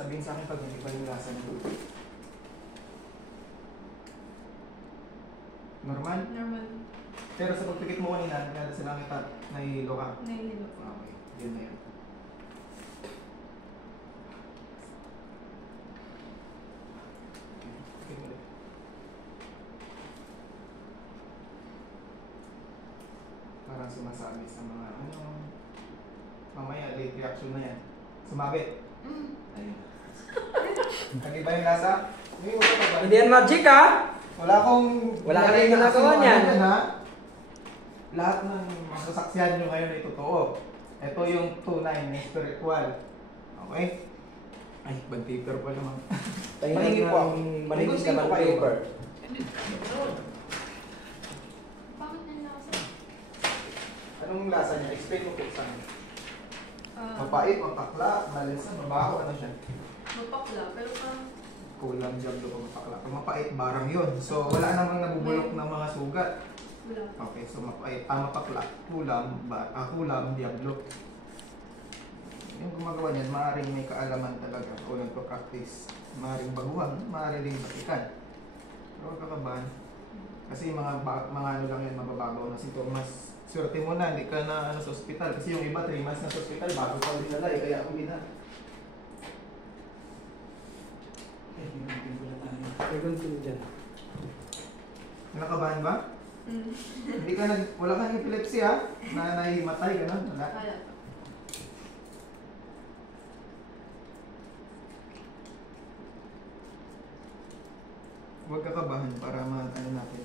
Sabihin sa akin pag hindi pa yung lasa ng luto. Normal? Normal. Pero sa pagpikit mo kanina, kaya sila kita, nahihilo ka. Nahihilo. Okay, yun na yun. Okay, ulit. Parang sumasabi sa mga mamaya, late reaction na yan. Sumabit. Ayun. Nag-iba yung lasa? Hindi yan magic ha? Wala akong... Wala ka rin ginagawa niyan. Lahat ng masasaksihan nyo ngayon ay totoo. Ito yung tunay na spiritual. Okay? Ay, band paper pa naman. Pahingi po ako. Malinis na band Pahingi po paper. Bakit yung lasa? Anong lasa niya? Explain mo po sa akin. Ah, Mapait, mapakla, malinsa, mabaho, ano siya? mapakla, pero parang Kulam, diablo, o mapakla. Kung mapait, barang yun. So, wala namang nabubulok ng mga sugat. wala. Okay, so mapait, mapakla, kulam, diablo. Yung gumagawa niyan, maaaring may kaalaman talaga o nagpa-practice. Maaaring baguhan, maaaring din batikan. Pero huwag kakabahan. Kasi yung mga ano lang yan, mabababaw na sintomas. Swerte mo na, hindi ka na sa ospital. Kasi yung iba, 3 months na sa ospital, bago pa ulit nila eh, kaya uwi na. May gunting dyan. Nakabahan ba? Hindi ka wala kang epilepsy ha? Na nahimatay ka na? Wala. Kaya. Huwag kakabahan para ano natin,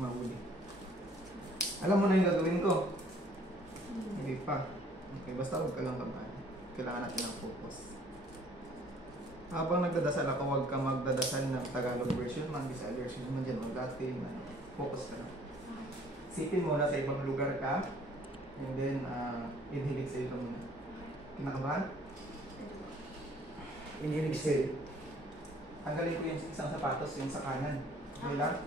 mahuli. Alam mo na yung gagawin ko? Hindi pa. Okay, basta huwag ka lang kabahan. Kailangan natin ng focus. Habang nagdadasal ako, huwag ka magdadasal ng Tagalog version, mga Bisaya version naman dyan, mag-Latin, focus ka lang. Isipin mo na sa ibang lugar ka, and then inhibit sa ilong muna. Kinakabahan? Inhilig sa'yo. Tanggalin ko yung isang sapatos, yung sa kanan. Okay lang?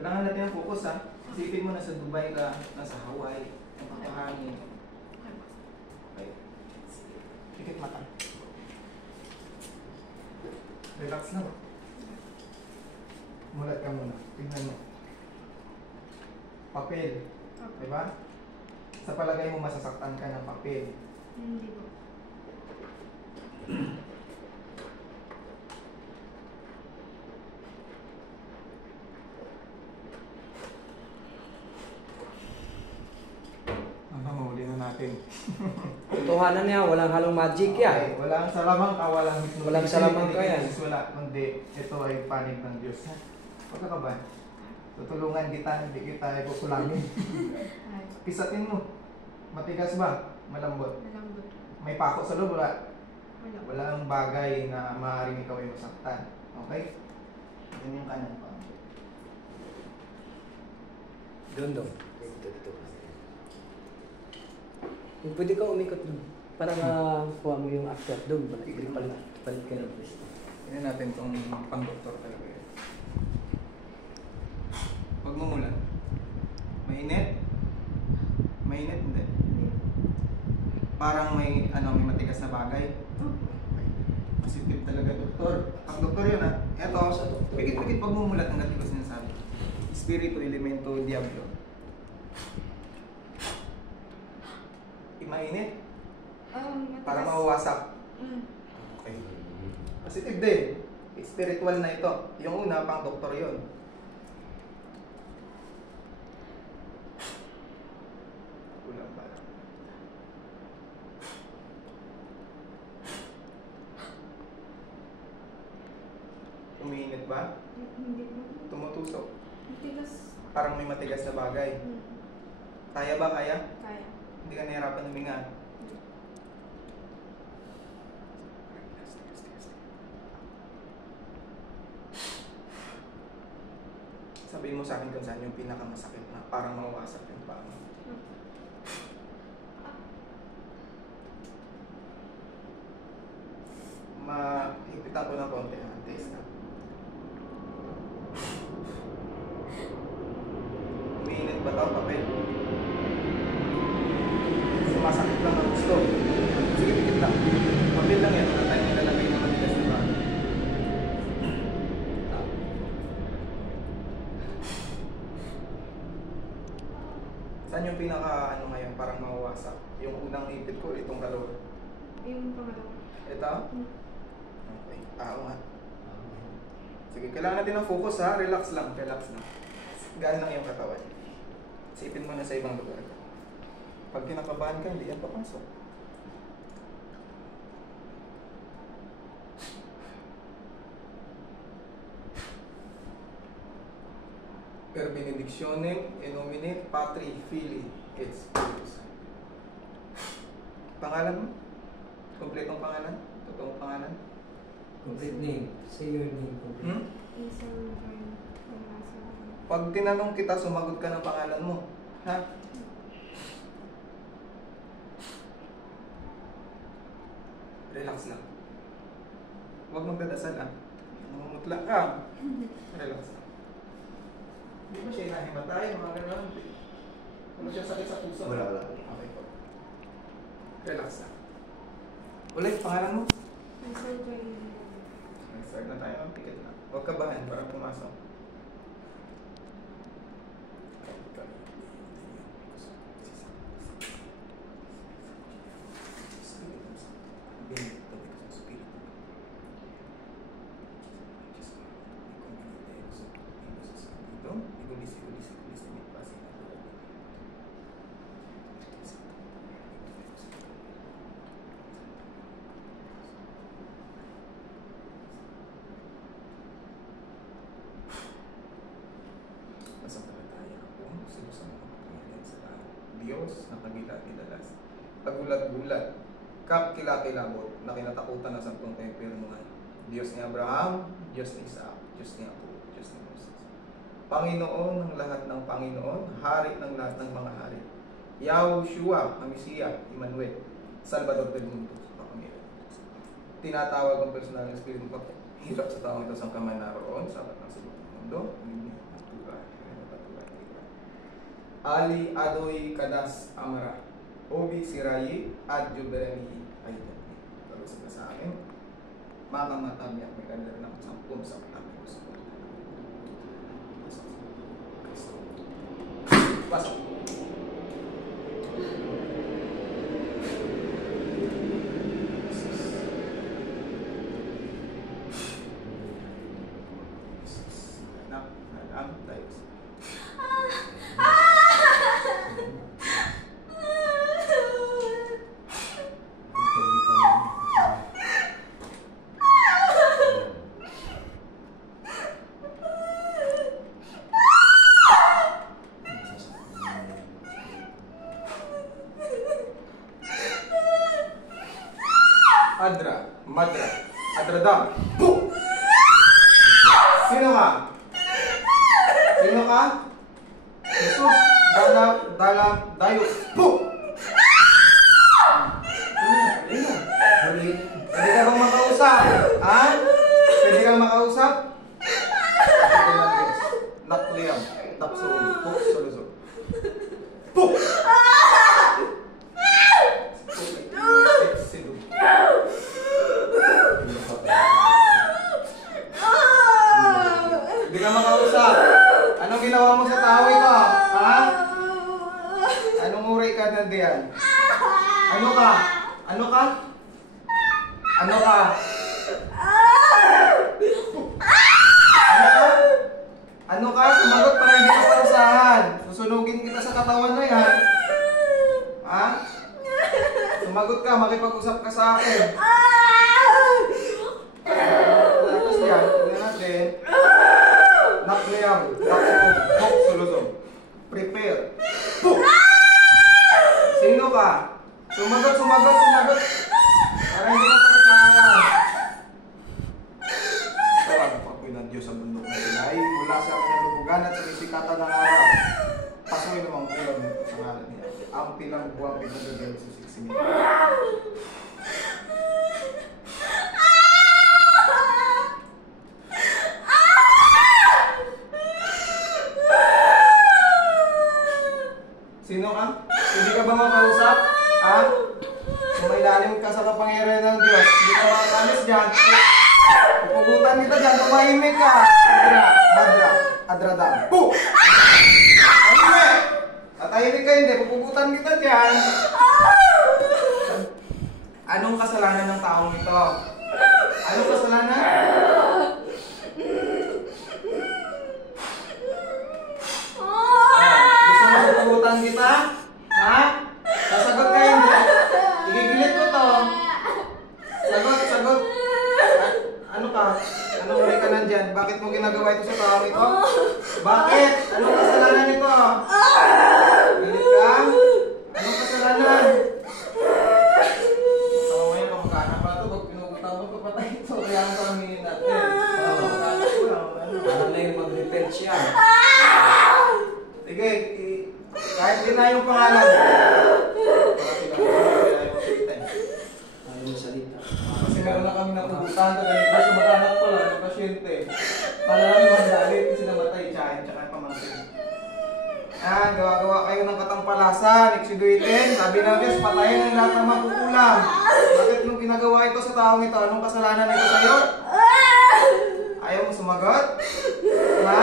Kailangan natin ang focus ha. Isipin mo na sa Dubai ka, nasa Hawaii, napakahangin. Okay. Pikit mata. Relax lang. Mulat ka muna. Tingnan mo. Papel. Diba? Sa palagay mo masasaktan ka ng papel. Hindi po. Huli na natin. Totohanan niya, walang halong magic yan. Okay, walang salamang ka, walang hypnosis. Walang salamang ka yan. Wala, kundi ito ay panig ng Diyos. Huwag ka ba? Tutulungan kita, hindi kita ikukulangin. Pisatin mo. Matigas ba? Malambot. Malambot. May pako sa loob, wala? Wala. Walang bagay na maaaring ikaw ay masaktan. Okay? Yan yung kanan pa. Doon. Dito. Kung pwede ka umikot doon, para makuha mo yung after doon, palit ka ng pwesto. Tignan natin kung pang-doktor talaga yun. Huwag mo mulan. Mainit? Mainit? Hindi. Parang may matigas na bagay. Positive talaga, doktor. Ang doktor yun ha. Eto, pikit-pikit pag mumulat ang gatigos niya sabi. Espiritu, elemento, diablo. Mainit? Para mawawasak. Okay. Positive din. Spiritual na ito. Yung una, pang doktor yun. Kulang ba? Umiinit ba? Hindi po. Tumutusok. Matigas. Parang may matigas na bagay. Kaya ba? Kaya? Kaya. Hindi ka nahirapan huminga. Sabihin mo sa akin kung saan yung pinakamasakit na parang mawawasak yung paa mo. Mahipitan ko ng konti. Taste na. Umiinit ba ito, papel? Sumasakit lang ang gusto. Sige, lang. Papel lang yan. Wala tayong nilalagay na matigas na ba? Saan yung pinaka ano ngayon parang mawawasak? Yung unang ipit ko, itong dalawa. Yung pangalawa. Ito? Okay. Oo nga. Sige, kailangan natin ng focus ha. Relax lang, relax lang. Gaan lang yung katawan. Sipin mo na sa ibang lugar. Pag kinakabahan ka, hindi yan papasok. Per benedictionem, in nomine Patri, Filii, et Spiritus. Pangalan mo? Kompletong pangalan? Totoong pangalan? Complete name. Say your name complete. Hmm? Isang join. Pag tinanong kita, sumagot ka ng pangalan mo. Ha? Relax lang. Huwag magdadasal ah. Namumutla ka. Relax lang. Hindi ba siya inahimatay? Mga gano'n. Ano siya sakit sa puso? Wala. Okay po. Relax lang. Ulit, pangalan mo? Isang join. Start na tayo. Pikit na. Huwag kabahan para pumasok. Diyos na kagila-gilalas. Pagulat-gulat, kakilakilabot, na kinatakutan ng sampung tempirnuan. Diyos ni Abraham, Diyos ni Isaac, Diyos ni Jacob, Diyos ni Moses. Panginoon ng lahat ng Panginoon, Hari ng lahat ng mga hari. Yahushua, ang Mesiya, Emmanuel, Salvador del Mundo. Tinatawag ang personal ng Espiritu pag hirap sa taong ito sa kamay naroon, sa ng sulok ng mundo, Ali Adoy Kadas Amara Obi Sirayi at Juberani ay tapos sa amin makamatam yan may kandar ng sampung sa kami pasok Adra, Madra, Adradam. Boom! Sino ka? Sino ka? Jesus, Dayo. Boom! Pwede ka bang makausap? Ha? Pwede kang makausap? Nakliyam, tapsoon, puk, solusol. Puk! Hindi ka makausap. Anong ginawa mo sa tao ito? Ha? Anong uri ka na diyan? Ano ka? Ano ka? Ano ka? Ano ka? Ano ka? Sumagot para hindi ka parusahan. Susunugin kita sa katawan na yan. Ha? Sumagot ka, makipag-usap ka sa akin. Tapos yan, tingnan natin. Nakliyam, takso, hok, solusong. Prepare. Boom! Sino ka? Sumagot. Para hindi ka parusahan. Tawag pa ko ng Diyos sa bundok na Sinai. Mula sa kanilubugan at sa misikatan ng araw. Pasuin namang ulam sa ngalan niya. Ang pilang buwang pinagagyan sa siksimi. Sino ka? Hindi ka ba makausap? Ha? Sumilalim ka sa kapangyarihan ng Diyos. Hindi ka makakalis dyan. Pupugutan kita dyan. Tumahimik ka. Adra, Badra, Adradam. Po! Tahimik! Tatahimik ka hindi. Pupugutan kita dyan. Anong kasalanan ng taong ito? Anong kasalanan? Gusto mo pupugutan kita? Ha? Sasagot ka hindi. Igigilit ko to. Sagot, sagot. Ano ka? Anong uli ka nandyan? Bakit mo ginagawa ito sa tao ito? Bakit? Anong kasalanan nito? Galit ka? Anong kasalanan? Oo, ngayon makakahanap pa ito. Pag pinukutang mo, papatay ito. Kaya ang pamingin natin. Parang na yung mag-repent siya. Sige, kahit din na yung pangalan. Ayaw mo salita. Kasi meron na kami napupuntahan na ganito. Kasi mag-anak pala ng pasyente. Pala lang yung mandalit kasi namatay siya. Tsaka yung pamangkin. Yan, gawa-gawa kayo ng katampalasan. Exiguitin. Sabi ng Diyos, patayin ang lahat ng makukulang. Bakit nung ginagawa ito sa taong ito? Anong kasalanan nito sa'yo? Ayaw mo sumagot? Ha?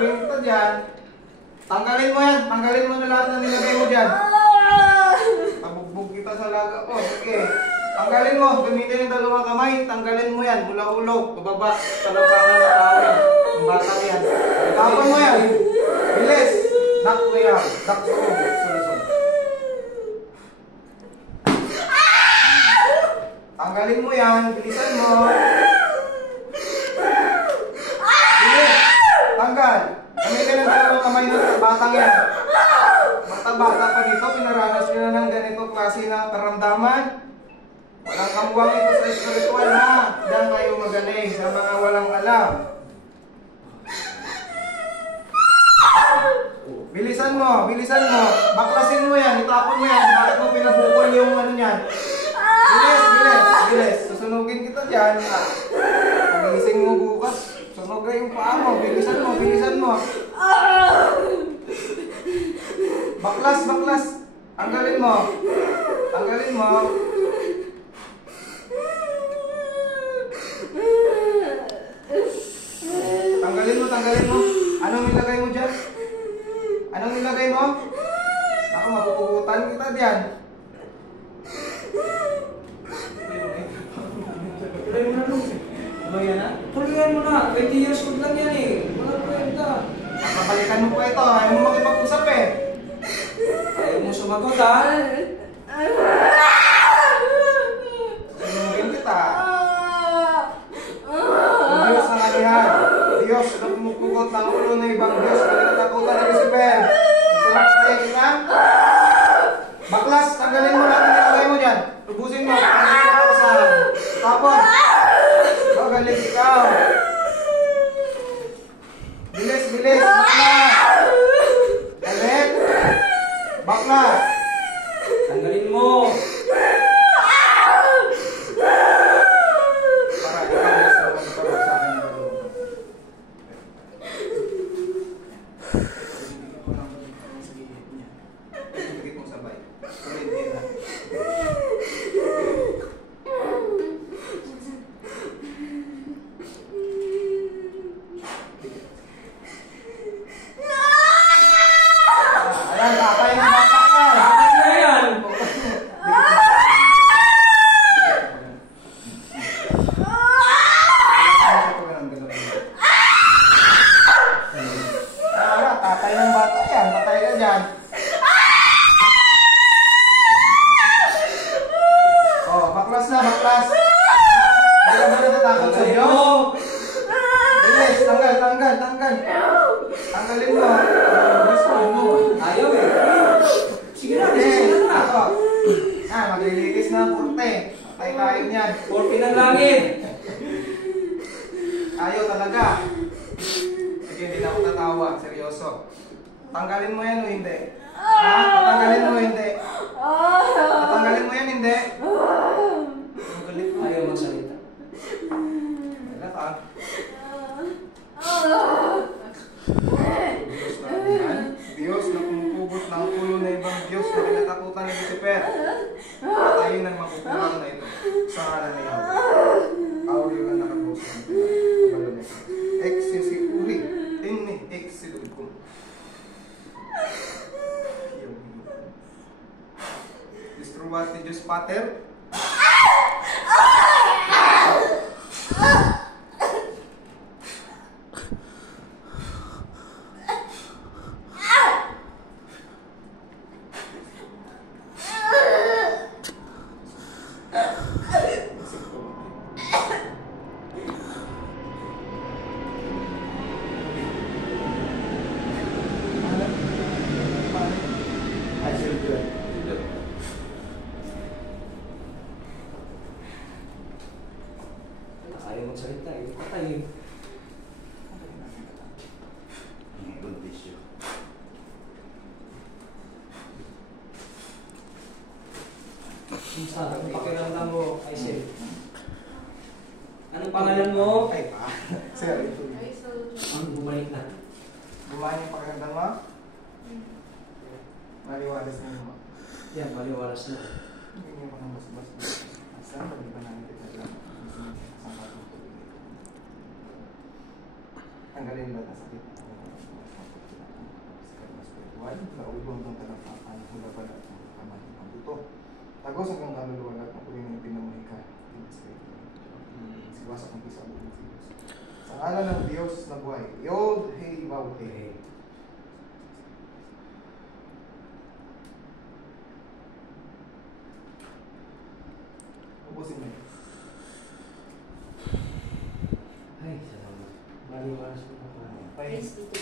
Gawin kita dyan. Tanggalin mo yan. Tanggalin mo na lahat ng nilagay mo dyan. Pabugbog kita sa laga ko. Sige. Tanggalin mo. Gamitin yung dalawang kamay. Tanggalin mo yan. Mula ulo. Pababa. Sa lapangan na tao. Ang batang yan. Tapon mo yan. Bilis. Dak mo yan. Dak mo. Solusyon. Tanggalin mo yan. Bilisan mo. Bilis. Tanggal. Gamitin ang dalawang kamay ng batang yan. Bata-bata pa dito, pinaranas nyo na ng ganito klase na karamdaman. Walang kamuwang ito sa espiritual ha. Diyan kayo magaling sa mga walang alam. Bilisan mo, bilisan mo. Baklasin mo yan, itapon mo yan. Bakit mo pinabukol yung ano yan? Bilis, bilis, bilis. Susunugin kita dyan. Pagising mo bukas, sunog na yung paa mo. Bilisan mo, bilisan mo. Baklas, baklas. Tanggalin mo. Tanggalin mo. Tanggalin mo, tanggalin mo. Anong nilagay mo dyan? Anong nilagay mo? Ako, mapupugutan kita dyan. Tuloy mo na nung. Tuloy yan ha? Tuloyan mo na. 20 years old lang yan eh. Walang kwenta. Makapalikan mo pa ito. Ayaw mo makipag-usap eh. Ayaw mo sumagot ha. Sinunugin kita. Ang Diyos ang alihan. Diyos na pumupugot ng ulo ng ibang Diyos. Pinagtakutan ng Lucifer. Gusto mo kaya kita? Baklas, tanggalin mo lahat ng nilagay mo dyan. Lubusin mo. Tapos. Galit ikaw. Bilis, bilis. Baklas. Galit. Baklas. Tanggalin mo. Para ikaw na sa magpapagod sa akin ng loob. Sige kong sabay. Ulit na. Ayan, tatay ng bata ka. Ano yan? Tatay ng bata yan. Patay ka dyan. Oh, baklas na, baklas. Hindi ka ba natatakot sa Diyos? Bilis, tanggal, tanggal, tanggal. Tanggalin mo. Gusto mo. Ayaw eh. Sige na, sige na. Ako. Maglilitis na ang kurte. Patay tayo niyan. Porpi ng langit. Ayaw talaga. Sige, hindi na ako tatawa. Seryoso. Tanggalin mo yan o hindi? Ha? Tatanggalin mo o hindi? Tatanggalin mo yan, hindi? Ang galit mo. Ayaw magsalita. Wala ka. Diyos na alihan. Diyos na spatter. Ayaw magsalita, yung patay. Good tissue. Kumusta? Anong pakiramdam mo, Aisel? Anong pangalan mo? Ay pa. Sir, ito. I still Ang bumalik na. Gumawa yung pakiramdam mo? Maliwalas na mo. Yan, maliwalas na. Hindi niyo pa nang bas-bas. Asa, hindi pa namin kita lang. Tanggalin lahat na sakit. Spiritual, naulong ng talampakan, hula pa lahat ng kamay ng buto. Tagos hanggang kaluluwa lahat ng kuling ng pinamuhi ka. Siwasak ng pisang ng Diyos. Sa ngalan ng Diyos na buhay, Yod, Hey, Wow, Hey. Ubusin mo yun. Ay, salamat. Maliwalas na ako. Pahinga. Please, dito